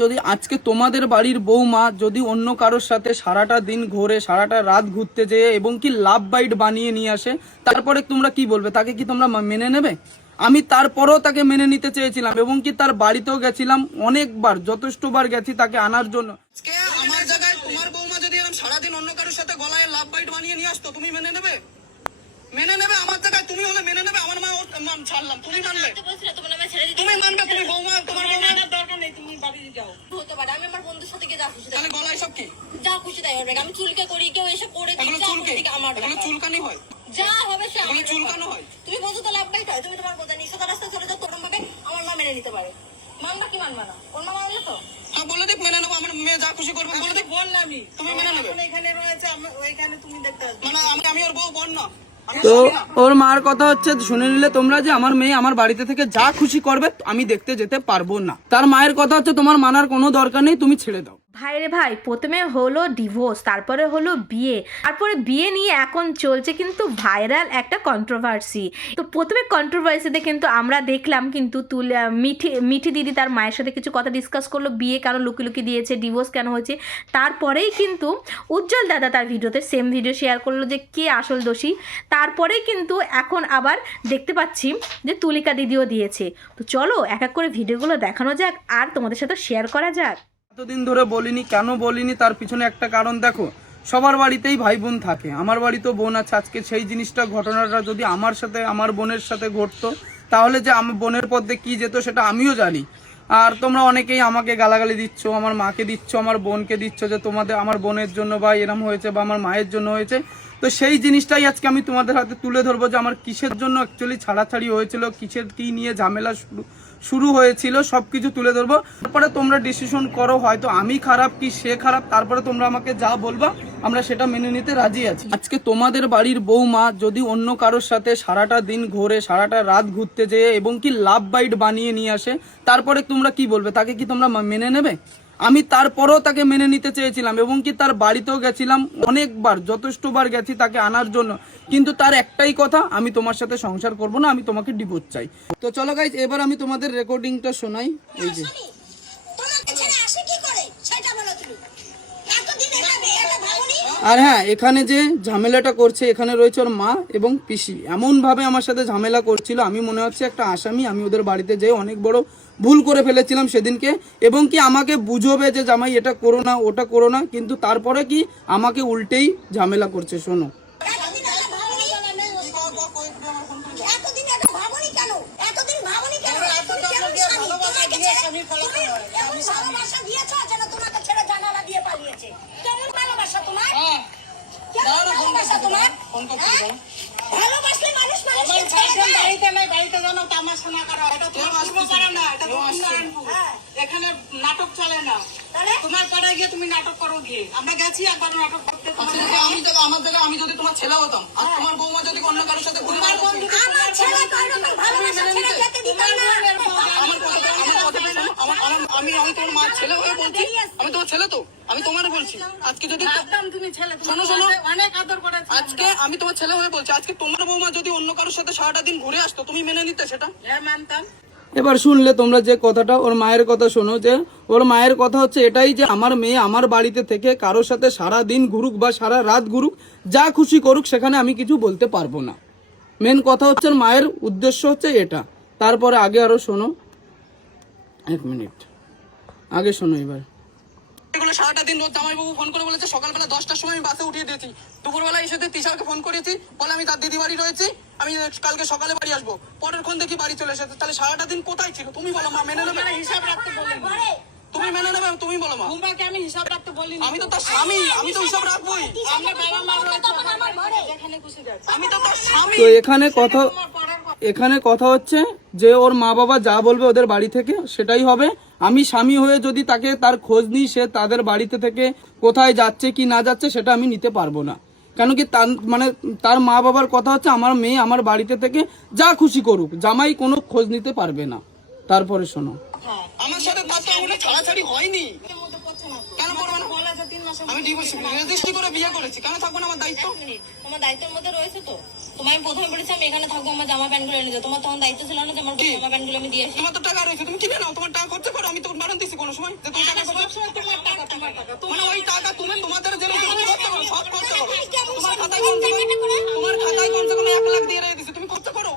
যদি আজকে তোমাদের বাড়ির বৌমা যদি অন্য কারোর সাথে সারাটা দিন ঘোরে, সারাটা রাত ঘুরতে যেয়ে এবং কি লাভ বাইট বানিয়ে নিয়ে আসে, তারপরে তোমরা কি বলবে? তাকে কি তোমরা মেনে নেবে? আমি তারপরেও তাকে মেনে নিতে চেয়েছিলাম এবং কি তার বাড়িতেও গেছিলাম অনেকবার, যথেষ্টবার গেছি তাকে আনার জন্য। আজকে আমার জায়গায় তোমার বৌমা যদি এরকম সারাদিন অন্য কারোর সাথে গলায় লাভ বাইট বানিয়ে নিয়ে আসতো, তুমি মেনে নেবে? মেনে নেবে? আমার জায়গায় তুমি হলে মেনে নেবে? আমার মা ছাড়লাম, তুমি মানবে? তুমি মানবে? তুমি বৌমা, তোমার বৌমা দরকার নেই, তুমি বাড়ি যাও। হতে পারে আমি আমার বন্ধুর সাথে গিয়ে যা খুশি তাহলে গলায় সব কি যা খুশি তাই হবে। আমি চুলকে করি, কেউ এসে করে দিচ্ছে আমার চুলকানি হয়, যা হবে সে আমার চুলকানো হয়। তুমি বলছো তো লাভ বাইট হয়, তুমি তোমার কথা নিয়ে সোজা রাস্তায় চলে যাও, তোরম ভাবে আমার মা মেনে নিতে পারে। মানবা কি মানবা না? ওর মা মানলে তো হ্যাঁ বলে দিক মেনে নেবো, আমার মেয়ে যা খুশি করবে বলে দিক। বললামই তুমি মেনে নেবে? এখানে রয়েছে, ওইখানে তুমি দেখতে আসবে। মানে আমি ওর বউ বোন না। তো ওর মার কথা হচ্ছে শুনে নিলে তোমরা যে আমার মেয়ে আমার বাড়িতে থেকে যা খুশি করবে আমি দেখতে যেতে পারবো না। তার মায়ের কথা হচ্ছে তোমার মানার কোনো দরকার নেই, তুমি ছেড়ে দাও। ভাই রে ভাই, প্রথমে হলো ডিভোর্স, তারপরে হলো বিয়ে, তারপরে বিয়ে নিয়ে এখন চলছে কিন্তু ভাইরাল একটা কন্ট্রোভার্সি। তো প্রথমে কন্ট্রোভার্সিতে কিন্তু আমরা দেখলাম কিন্তু মিঠি দিদি তার মায়ের সাথে কিছু কথা ডিসকাস করলো, বিয়ে কেন লুকি দিয়েছে, ডিভোর্স কেন হয়েছে। তারপরেই কিন্তু উজ্জ্বল দাদা তার ভিডিওতে সেম ভিডিও শেয়ার করলো যে কে আসল দোষী। তারপরেই কিন্তু এখন আবার দেখতে পাচ্ছি যে তুলিকা দিদিও দিয়েছে। তো চলো এক এক করে ভিডিওগুলো দেখানো যাক আর তোমাদের সাথে শেয়ার করা যাক। এতদিন ধরে বলিনি, কেন বলিনি তার পিছনে একটা কারণ দেখো, সবার বাড়িতেই ভাই বোন থাকে, আমার বাড়িতেও বোন আছে। আজকে সেই জিনিসটা, ঘটনাটা যদি আমার সাথে আমার বোনের সাথে ঘটতো তাহলে যে আমার বোনের পথে কি যেত সেটা আমিও জানি। আর তোমরা অনেকেই আমাকে গালাগালি দিচ্ছ, আমার মাকে দিচ্ছ, আমার বোনকে দিচ্ছ যে তোমাদের আমার বোনের জন্য বা এরম হয়েছে বা আমার মায়ের জন্য হয়েছে। তো সেই জিনিসটাই আজকে আমি তোমাদের হাতে তুলে ধরবো যে আমার কিসের জন্য অ্যাকচুয়ালি ছাড়াছাড়ি হয়েছিল, কিসের কি নিয়ে ঝামেলা শুরু হয়েছিল, সবকিছু তুলে ধরবো। তারপরে তোমরা ডিসিশন করো, হয়তো আমি খারাপ কি সে খারাপ, তারপরে তোমরা আমাকে যা বলবা আমরা সেটা মেনে নিতে রাজি আছি। আজকে তোমাদের বাড়ির বৌমা যদি অন্য কারোর সাথে সারাটা দিন ঘোরে, সারাটা রাত ঘুরতে যেয়ে এবং কি লাভ বাইট বানিয়ে নিয়ে আসে, তারপরে তোমরা কি বলবে? তাকে কি তোমরা মেনে নেবে? আমি তারপরেও তাকে মেনে নিতে চেয়েছিলাম এবং কি তার বাড়িতেও গেছিলাম অনেকবার, যথেষ্টবার গেছি তাকে আনার জন্য। কিন্তু তার একটাই কথা, আমি তোমার সাথে সংসার করব না, আমি তোমাকে ডিভোর্স চাই। তো চলো গাইজ, এবার আমি তোমাদের রেকর্ডিংটা শোনাই। এই যে আর হ্যাঁ, এখানে যে ঝামেলাটা করছে, এখানে রয়েছে ওর মা এবং পিসি। এমনভাবে আমার সাথে ঝামেলা করছিল, আমি মনে হচ্ছে একটা আসামি। আমি ওদের বাড়িতে যেয়ে অনেক বড় ভুল করে ফেলেছিলাম সেদিনকে, এবং কি আমাকে বুঝবে যে জামাই এটা করো না, ওটা করো না, কিন্তু তারপরে কি আমাকে উল্টেই ঝামেলা করছে। শোনো। এখানে নাটক চলে না, তোমার পাড়ায় গিয়ে তুমি নাটক করো গিয়ে। আমরা গেছি একবার নাটক করতে। আমার জায়গায় আমি যদি তোমার ছেলে হতাম আর তোমার বৌমা যদি অন্য কারোর সাথে ঘুরে আমি তোমার মার ছেলে হয়ে বলছি, আমি তোমার ছেলে, তো আমি তোমার বলছি আজকে যদি তুমি ছেলে, শোনো অনেক আদর করে আজকে আমি তোমার ছেলে হয়ে বলছি, আজকে তোমার বৌমা যদি অন্য কারোর সাথে সারাটা দিন ঘুরে আসতো তুমি মেনে নিতে সেটা? হ্যাঁ মানতাম। এবার শুনলে তোমরা যে কথাটা, ওর মায়ের কথা শোনো। যে ওর মায়ের কথা হচ্ছে এটাই যে আমার মেয়ে আমার বাড়িতে থেকে কারোর সাথে সারা দিন ঘুরুক বা সারা রাত ঘুরুক, যা খুশি করুক, সেখানে আমি কিছু বলতে পারবো না। মেন কথা হচ্ছে মায়ের উদ্দেশ্য হচ্ছে এটা। তারপরে আগে আরো শোনো, এক মিনিট আগে শোনো। এবার সারাটা দিন জামাইবাবু ফোন করে বলেছে সকালবেলা 10টার সময় আমি বাসে উঠিয়ে দিয়েছি, দুপুরবেলা এসে তিশাকে ফোন করেছি, বলে আমি তার দিদি বাড়ি রয়েছি, আমি কালকে সকালে বাড়ি আসবো। পরের ক্ষণ দেখি বাড়ি চলে এসেছে। তাহলে সারাটা দিন কোথায় ছিল? তুমি বলো মা, মেনে নেবে? হিসাব রাখতে বলিনি, তুমি মেনে নেবে? তুমি বলো মা। তোমাকে আমি হিসাব রাখতে বলিনি, আমি তো তার স্বামী, আমি তো হিসাব রাখবোই। আমরা বাবা মা রয়েছে, যেখানে খুশি যাচ্ছে, আমি তো তার স্বামী। তো এখানে কথা হচ্ছে যে ওর মা বাবা যা বলবে ওদের বাড়ি থেকে সেটাই হবে। আমি স্বামী হয়ে যদি তাকে তার খোঁজ নিই, সে তাদের বাড়িতে থেকে কোথায় যাচ্ছে কি না যাচ্ছে সেটা আমি নিতে পারবো না। কেন কি তার মা বাবার কথা হচ্ছে আমার মেয়ে আমার বাড়িতে থেকে যা খুশি করুক, জামাই কোনো খোঁজ নিতে পারবে না। তারপরে শোনো, আমার সাথে ছাড়াছাড়ি হয়নি, কেন করবো না? আমি ডিভোর্স রেজিস্ট্রি করে বিয়ে করেছি, কেন থাকবো না আমার দায়িত্ব? তোমার দায়িত্বের মধ্যে রয়েছে তো। তোমায় আমি প্রথমে বলেছি আমি এখানে থাকবো, আমার জামা প্যান্ট গুলো এনে দাও। তোমার তখন দায়িত্ব ছিল না যে আমার জামা প্যান্ট গুলো আমি দিয়ে আসি? তোমার তো টাকা রয়েছে, তুমি কিনে নাও, তোমার টাকা খরচা করো। আমি তো বারণ দিছি কোনো সময় যে তুমি টাকা খরচা করো। তোমার টাকা, তোমার টাকা। মানে ওই টাকা তুমি তোমাদের জন্য খরচা করো, সব খরচা করো। তোমার খাতায় কমসে কম 1 লাখ দিয়ে রেখে দিছি, তুমি খরচা করো।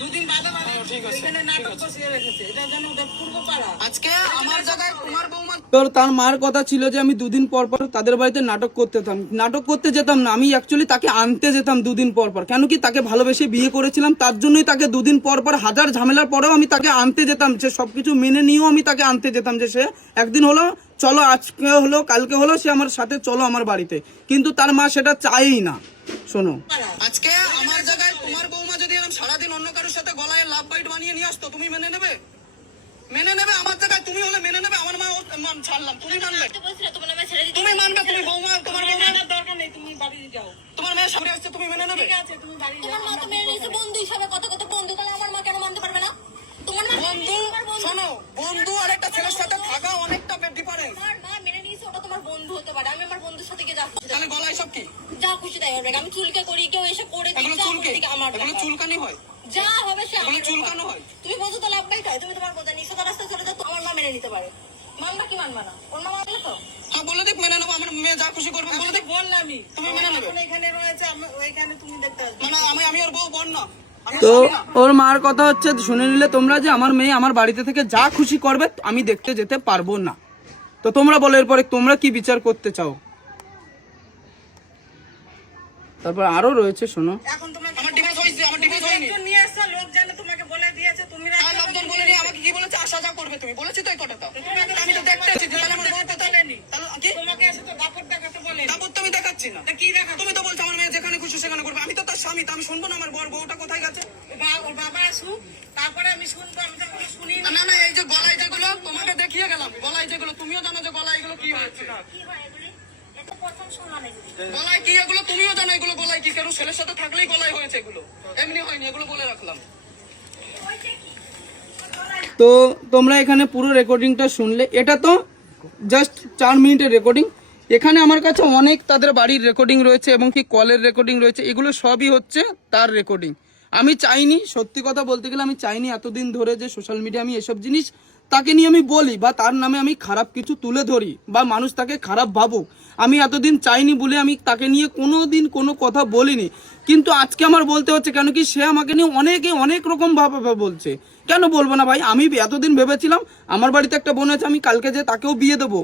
দুদিন বাদে ঠিক আছে, এখানে নাটক বসিয়ে রেখেছে, এটা যেন ওদের পূর্ব পাড়া। আজকে আমার জায়গায় তোমার বৌমা তোর তার মার কথা ছিল যে আমি 2 দিন পর পর তাদের বাড়িতে নাটক করতে যেতাম না, আমি অ্যাকচুয়ালি তাকে আনতে যেতাম 2 দিন পর পর। কেন কি তাকে ভালোবেসে বিয়ে করেছিলাম, তার জন্যই তাকে 2 দিন পর পর হাজার ঝামেলার পরেও আমি তাকে আনতে যেতাম, যে সবকিছু মেনে নিয়েও আমি তাকে আনতে যেতাম, যে সে একদিন হলো চলো, আজকে হলো কালকে হলো, সে আমার সাথে চলো আমার বাড়িতে। কিন্তু তার মা সেটা চায়ই না। শোনো, আজকে আমার জায়গায় তোমার বৌমা যদি এরকম সারাদিন অন্য কারোর সাথে গলায় লাভ বাইট বানিয়ে নিয়ে আসতো, তুমি মেনে নেবে? মেনে নেবে? আমার জায়গায় তুমি হলে মেনে নেবে? আমার মা ছাড়লাম, তুমি মানবে? তো বলছিলে তোমার নামে ছেড়ে দিতে। তুমি মানবে? তুমি বৌমা, তোমার বৌমা, জানার দরকার নেই, তুমি বাড়ি যাও। তোমার মেয়ে সামনে আসছে, তুমি মেনে নেবে? ঠিক আছে, তুমি বাড়ি যাও। তোমার মা তো মেনে নিয়েছে বন্ধু হিসাবে, কত কত বন্ধু, তাহলে আমার মা কেন মানতে পারবে না? তোমার মা বন্ধু, শোনো, বন্ধু আর একটা ছেলের সাথে থাকা অনেকটা ডিফারেন্স। আমার মা মেনে নিয়েছে ওটা তোমার বন্ধু হতে পারে। আমি আমার বন্ধুর সাথে গিয়ে যা খুশি তাহলে গলায় সব কি? যা খুশি তাই হবে। আমি চুলকে করি, কেউ এসে করে দিই, এগুলো যা চুলকে? করে দিই, আমার এগুলো ব্যাপার। চুলকানি হয়? যা হবে সে এগুলো আমার চুলকানো ব্যাপার। হয়? তুমি বলছো তো লাভ বাইট হয়, তুমি তোমার বোঝা নিয়ে সোজা রাস্তায় চলে যাও, তো আমার মা মেনে নিতে পারে। মানবা কি মানবা না? ওর মা মানলে তো হ্যাঁ, বলে দিক মেনে নেবো। আমার মেয়ে যা খুশি করবে বলে দিক। বললামই, তুমি মেনে নেবে? এখন এখানে রয়েছে, ওইখানে তুমি দেখতে আসবে। মানে আমি ওর বউ বোন না, আমি তো স্বামী না। ওর মার কথা হচ্ছে শুনে নিলে তোমরা, যে আমার মেয়ে আমার বাড়িতে থেকে যা খুশি করবে আমি দেখতে যেতে পারবো না। তো তোমরা বলো এরপরে তোমরা কি বিচার করতে চাও। তারপর আরো রয়েছে, শোনো, এখন তোমাকে আমার ডিভোর্স হয়েছে, আমার ডিভোর্স হয়নি। একজন নিয়ে এসছো, লোক জানে, তোমাকে বলে দিয়েছে, তুমি রাখবে আর না, লোকজন বলে নি আমাকে কি বলেছে, আসা যা করবে তুমি, বলেছি তো এই কথাটা। আমি তো দেখতে আছি, তাহলে আমার বউ কোথায়? বলেনি। তাহলে কি তোমাকে এসে তো দাপট দেখাতে বলেনি। তারপর তো আমি দেখাচ্ছি না। তা কি দেখা? তুমি তো বলছো আমার মেয়ে যেখানে খুশি সেখানে করবে। আমি তো তার স্বামী, তো আমি শুনবো না আমার বউটা কোথায় গেছে? ওর বাবা আসুক, তারপরে আমি শুনবো। আমি তো এখনো শুনি না। না না, এই যে গলায় যেগুলো তোমাকে দেখিয়ে গেলাম, গলায় যেগুলো, তুমিও জানো যে গলায় এগুলো কি হয়েছে। কি হয় এগুলি? এটা প্রথম শুনলাম এগুলি। গলায় কি এগুলো তুমিও জানো, এগুলো গলায় কি, কেন ছেলের সাথে থাকলেই গলায় হয়েছে, এগুলো এমনি হয়নি, এগুলো বলে রাখলাম। তো তোমরা এখানে পুরো রেকর্ডিংটা শুনলে, এটা তো জাস্ট 4 মিনিটের রেকর্ডিং। এখানে আমার কাছে অনেক তাদের বাড়ির রেকর্ডিং রয়েছে এবং কি কলের রেকর্ডিং রয়েছে, এগুলো সবই হচ্ছে তার রেকর্ডিং। আমি চাইনি, সত্যি কথা বলতে গেলে আমি চাইনি এতদিন ধরে যে সোশ্যাল মিডিয়া আমি এসব জিনিস তাকে নিয়ে আমি বলি বা তার নামে আমি খারাপ কিছু তুলে ধরি বা মানুষ তাকে খারাপ ভাবুক, আমি এতদিন চাইনি বলে আমি তাকে নিয়ে কোনো দিন কোনো কথা বলিনি। কিন্তু আজকে আমার বলতে হচ্ছে, কেন কি সে আমাকে নিয়ে অনেক রকম ভাবে বলছে। কেন বলবো না ভাই, আমি এতদিন ভেবেছিলাম আমার বাড়িতে একটা বোন আছে, আমি কালকে যে তাকেও বিয়ে দেবো,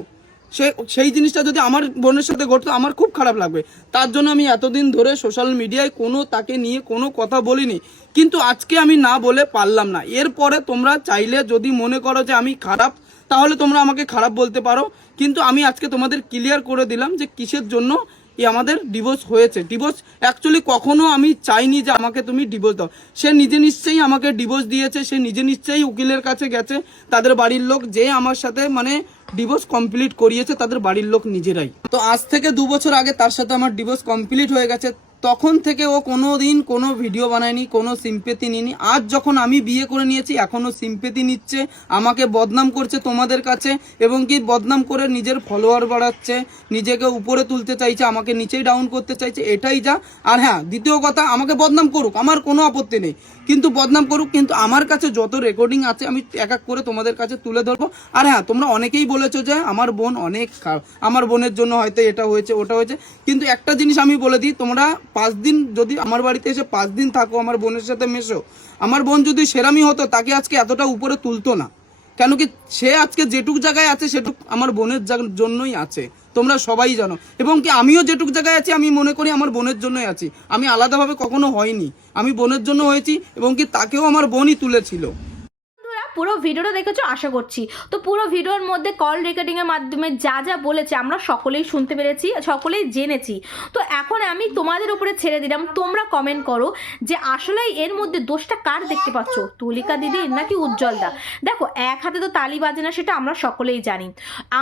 সেই জিনিসটা যদি আমার বোনের সাথে ঘটতো আমার খুব খারাপ লাগবে। তার জন্য আমি এতদিন ধরে সোশ্যাল মিডিয়ায় কোনো তাকে নিয়ে কোনো কথা বলিনি। কিন্তু আজকে আমি না বলে পারলাম না। এরপরে তোমরা চাইলে যদি মনে করো যে আমি খারাপ, তাহলে তোমরা আমাকে খারাপ বলতে পারো, কিন্তু আমি আজকে তোমাদের ক্লিয়ার করে দিলাম যে কিসের জন্য আমাদের ডিভোর্স হয়েছে। ডিভোর্স অ্যাকচুয়ালি কখনো আমি চাইনি যে আমাকে তুমি ডিভোর্স দাও। সে নিজে নিশ্চয়ই আমাকে ডিভোর্স দিয়েছে, সে নিজে নিশ্চয়ই উকিলের কাছে গেছে, তাদের বাড়ির লোক যে আমার সাথে মানে ডিভোর্স কমপ্লিট করিয়েছে তাদের বাড়ির লোক নিজেরাই। তো আজ থেকে 2 বছর আগে তার সাথে আমার ডিভোর্স কমপ্লিট হয়ে গেছে। তখন থেকে ও কোনো দিন কোনো ভিডিও বানায়নি, কোনো সিম্পেথি নিনি। আজ যখন আমি বিয়ে করে নিয়েছি এখনও সিম্পেথি নিচ্ছে, আমাকে বদনাম করছে তোমাদের কাছে, এবং কি বদনাম করে নিজের ফলোয়ার বাড়াচ্ছে, নিজেকে উপরে তুলতে চাইছে, আমাকে নিচেই ডাউন করতে চাইছে, এটাই যা। আর হ্যাঁ, দ্বিতীয় কথা, আমাকে বদনাম করুক, আমার কোনো আপত্তি নেই, কিন্তু বদনাম করুক, কিন্তু আমার কাছে যত রেকর্ডিং আছে আমি এক এক করে তোমাদের কাছে তুলে ধরবো। আর হ্যাঁ, তোমরা অনেকেই বলেছো যে আমার বোন অনেক খারাপ, আমার বোনের জন্য হয়তো এটা হয়েছে ওটা হয়েছে, কিন্তু একটা জিনিস আমি বলে দিই, তোমরা 5 দিন যদি আমার বাড়িতে এসে 5 দিন থাকো, আমার বোনের সাথে মেশো, আমার বোন যদি সেরামি হতো তাকে আজকে এতটা উপরে তুলতো না। কেন কি সে আজকে যেটুক জায়গায় আছে সেটুক আমার বোনের জন্যই আছে, তোমরা সবাই জানো। এবং কি আমিও যেটুক জায়গায় আছি আমি মনে করি আমার বোনের জন্যই আছি, আমি আলাদাভাবে কখনো হয়নি, আমি বোনের জন্য হয়েছি, এবং কি তাকেও আমার বোনই তুলেছিল। পুরো ভিডিওটা দেখেছো আশা করছি। তো পুরো ভিডিওর মধ্যে কল রেকর্ডিংয়ের মাধ্যমে যা যা বলেছে আমরা সকলেই শুনতে পেরেছি, সকলেই জেনেছি। তো এখন আমি তোমাদের উপরে ছেড়ে দিলাম, তোমরা কমেন্ট করো যে আসলে এর মধ্যে দোষটা কার দেখতে পাচ্ছ, তুলিকা দিদি নাকি উজ্জ্বলদা। দেখো, এক হাতে তো তালি বাজে না, সেটা আমরা সকলেই জানি।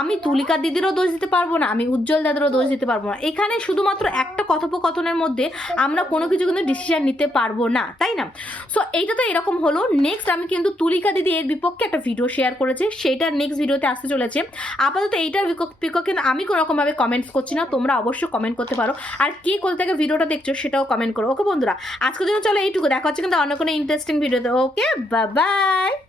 আমি তুলিকা দিদিরও দোষ দিতে পারবো না, আমি উজ্জ্বল দাদেরও দোষ দিতে পারবো না। এখানে শুধুমাত্র একটা কথোপকথনের মধ্যে আমরা কোনো কিছু কিন্তু ডিসিশন নিতে পারবো না, তাই না? সো এইটা তো এরকম হলো। নেক্সট আমি কিন্তু তুলিকা দিদি মেয়ের বিপক্ষে একটা ভিডিও শেয়ার করেছে, সেইটা নেক্সট ভিডিওতে আসতে চলেছে। আপাতত এইটার বিপক্ষে আমি কোনো রকমভাবে কমেন্টস করছি না, তোমরা অবশ্যই কমেন্ট করতে পারো, আর কে কোথা থেকে ভিডিওটা দেখছো সেটাও কমেন্ট করো। ওকে বন্ধুরা, আজকের জন্য চলো এইটুকু, দেখা হচ্ছে কিন্তু অন্য কোনো ইন্টারেস্টিং ভিডিওতে। ওকে, বাই বাই।